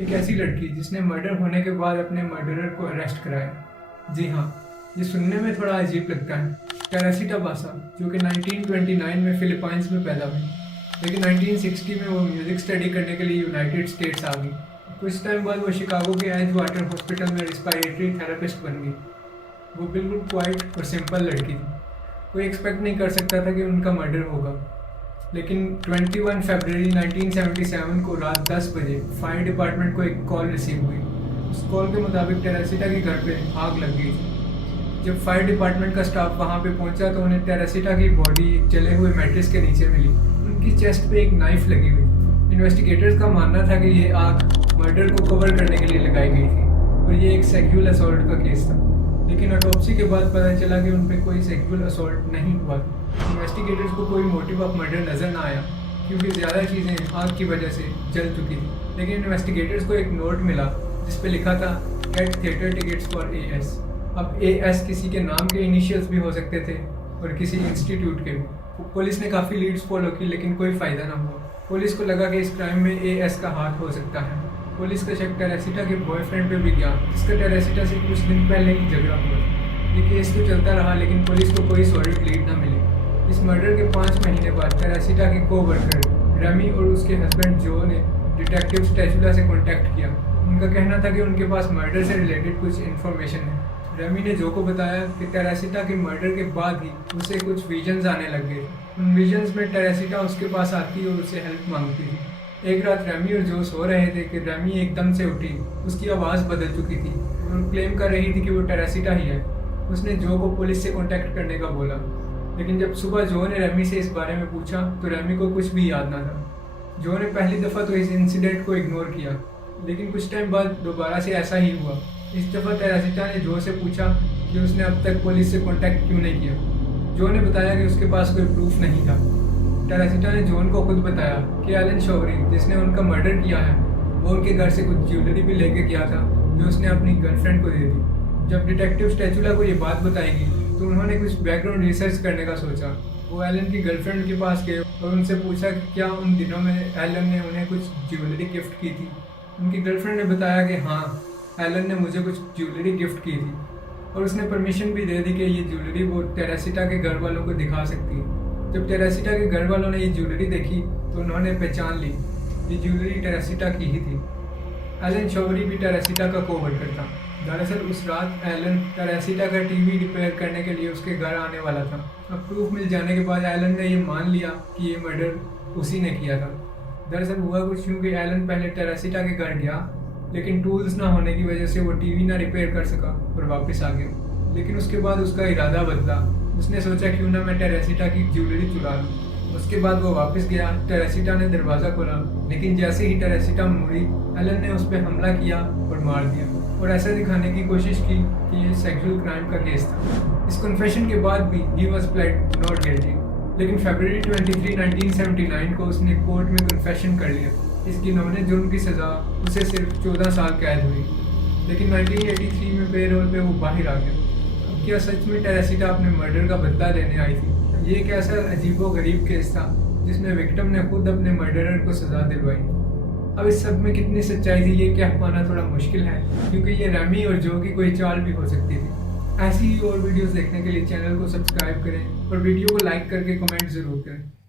एक ऐसी लड़की जिसने मर्डर होने के बाद अपने मर्डरर को अरेस्ट कराया। जी हाँ, ये सुनने में थोड़ा अजीब लगता है। टेरेसिटा बासा, जो कि 1929 में फिलीपाइंस में पैदा हुई, लेकिन 1960 में वो म्यूज़िक स्टडी करने के लिए यूनाइटेड स्टेट्स आ गई। कुछ टाइम बाद वो शिकागो के एज वाटर हॉस्पिटल में रिस्पायरेटरी थेरेपिस्ट बन गई। वो बिल्कुल क्वाइट और सिंपल लड़की थी। कोई एक्सपेक्ट नहीं कर सकता था कि उनका मर्डर होगा। लेकिन 21 फरवरी 1977 को रात 10 बजे फायर डिपार्टमेंट को एक कॉल रिसीव हुई। उस कॉल के मुताबिक टेरेसिटा के घर पे आग लग गई थी। जब फायर डिपार्टमेंट का स्टाफ वहाँ पे पहुँचा तो उन्हें टेरेसिटा की बॉडी जले हुए मैट्रेस के नीचे मिली। उनकी चेस्ट पे एक नाइफ लगी हुई। इन्वेस्टिगेटर्स का मानना था कि ये आग मर्डर को कवर करने के लिए लगाई गई थी और ये एक सेक्सुअल असॉल्ट का केस था। लेकिन ऑटोप्सी के बाद पता चला कि उन पर कोई सेक्सुअल असॉल्ट नहीं हुआ। इन्वेस्टिगेटर्स को कोई मोटिव ऑफ मर्डर नज़र ना आया क्योंकि ज़्यादा चीज़ें आग की वजह से जल चुकी थी। लेकिन इन्वेस्टिगेटर्स को एक नोट मिला जिस पे लिखा था get theatre tickets for AS। अब AS किसी के नाम के इनिशियल्स भी हो सकते थे और किसी इंस्टीट्यूट के भी। पुलिस ने काफ़ी लीड्स फॉलो की लेकिन कोई फ़ायदा ना हुआ। पुलिस को लगा कि इस क्राइम में AS का हाथ हो सकता है। पुलिस का शक टेरेसिटा के बॉयफ्रेंड पे भी गया जिसका टेरेसिटा से कुछ दिन पहले ही झगड़ा हुआ। ये केस तो चलता रहा लेकिन पुलिस को कोई सॉलिड लीड ना मिली। इस मर्डर के 5 महीने बाद टेरेसिटा के को-वर्कर रेमी और उसके हस्बैंड जो ने डिटेक्टिव स्टैचुला से कांटेक्ट किया। उनका कहना था कि उनके पास मर्डर से रिलेटेड कुछ इन्फॉर्मेशन है। रेमी ने जो को बताया कि टेरेसिटा के मर्डर के बाद ही उसे कुछ विजन्स आने लग गए। उन विजन्स में टेरेसिटा उसके पास आती और उससे हेल्प मांगती थी। एक रात रेमी और जो सो रहे थे कि रेमी एकदम से उठी। उसकी आवाज़ बदल चुकी थी और क्लेम कर रही थी कि वो टेरेसिटा ही है। उसने जो को पुलिस से कांटेक्ट करने का बोला। लेकिन जब सुबह जो ने रेमी से इस बारे में पूछा तो रेमी को कुछ भी याद ना था। जो ने पहली दफ़ा तो इस इंसिडेंट को इग्नोर किया लेकिन कुछ टाइम बाद दोबारा से ऐसा ही हुआ। इस दफ़ा टेरेसिटा ने जो से पूछा कि उसने अब तक पुलिस से कांटेक्ट क्यों नहीं किया। जो ने बताया कि उसके पास कोई प्रूफ नहीं था। टेरेसिटा ने जॉन को खुद बताया कि एलन शॉवरी जिसने उनका मर्डर किया है वो उनके घर से कुछ ज्वेलरी भी लेके गया था जो उसने अपनी गर्लफ्रेंड को दे दी। जब डिटेक्टिव स्टैचुला को ये बात बताएगी तो उन्होंने कुछ बैकग्राउंड रिसर्च करने का सोचा। वो एलन की गर्लफ्रेंड के पास गए और उनसे पूछा कि क्या उन दिनों में एलन ने उन्हें कुछ ज्वेलरी गिफ्ट की थी। उनकी गर्लफ्रेंड ने बताया कि हाँ, एलन ने मुझे कुछ ज्वेलरी गिफ्ट की थी और उसने परमिशन भी दे दी कि ये ज्वेलरी वो टेरेसिटा के घर वालों को दिखा सकती है। जब टेरेसिटा के घर वालों ने ये ज्वेलरी देखी तो उन्होंने पहचान ली ये ज्वेलरी टेरेसिटा की ही थी। एलन शॉवरी भी टेरेसिटा का को-वर्कर था। दरअसल उस रात एलन टेरेसिटा का टीवी रिपेयर करने के लिए उसके घर आने वाला था। अब प्रूफ मिल जाने के बाद एलन ने ये मान लिया कि ये मर्डर उसी ने किया था। दरअसल हुआ कुछ यूँ कि एलन पहले टेरेसिटा के घर गया लेकिन टूल्स ना होने की वजह से वो टीवी ना रिपेयर कर सका और वापस आ गया। लेकिन उसके बाद उसका इरादा बदला। उसने सोचा क्यों ना मैं टेरेसिटा की ज्वेलरी चुरा लूँ। उसके बाद वो वापस गया। टेरेसिटा ने दरवाज़ा खोला लेकिन जैसे ही टेरेसिटा मुड़ी एलन ने उस पर हमला किया और मार दिया और ऐसा दिखाने की कोशिश की कि ये सेक्सुअल क्राइम का केस था। इस कन्फेशन के बाद भी he was played not guilty. लेकिन फरवरी 23, 1979 को उसने कोर्ट में कन्फेशन कर लिया। इस घिनौने जुर्म की सज़ा उसे सिर्फ 14 साल कैद हुई। लेकिन 1983 में पेरोल पे वो बाहर आ गया। अब क्या सच में टेरेसिटा अपने मर्डर का बदला लेने आई थी? ये एक ऐसा अजीबो-गरीब केस था जिसमें विक्टिम ने खुद अपने मर्डरर को सज़ा दिलवाई। अब इस सब में कितनी सच्चाई थी ये कह पाना थोड़ा मुश्किल है क्योंकि ये रेमी और जो की कोई चाल भी हो सकती थी। ऐसी ही और वीडियोस देखने के लिए चैनल को सब्सक्राइब करें और वीडियो को लाइक करके कमेंट ज़रूर करें।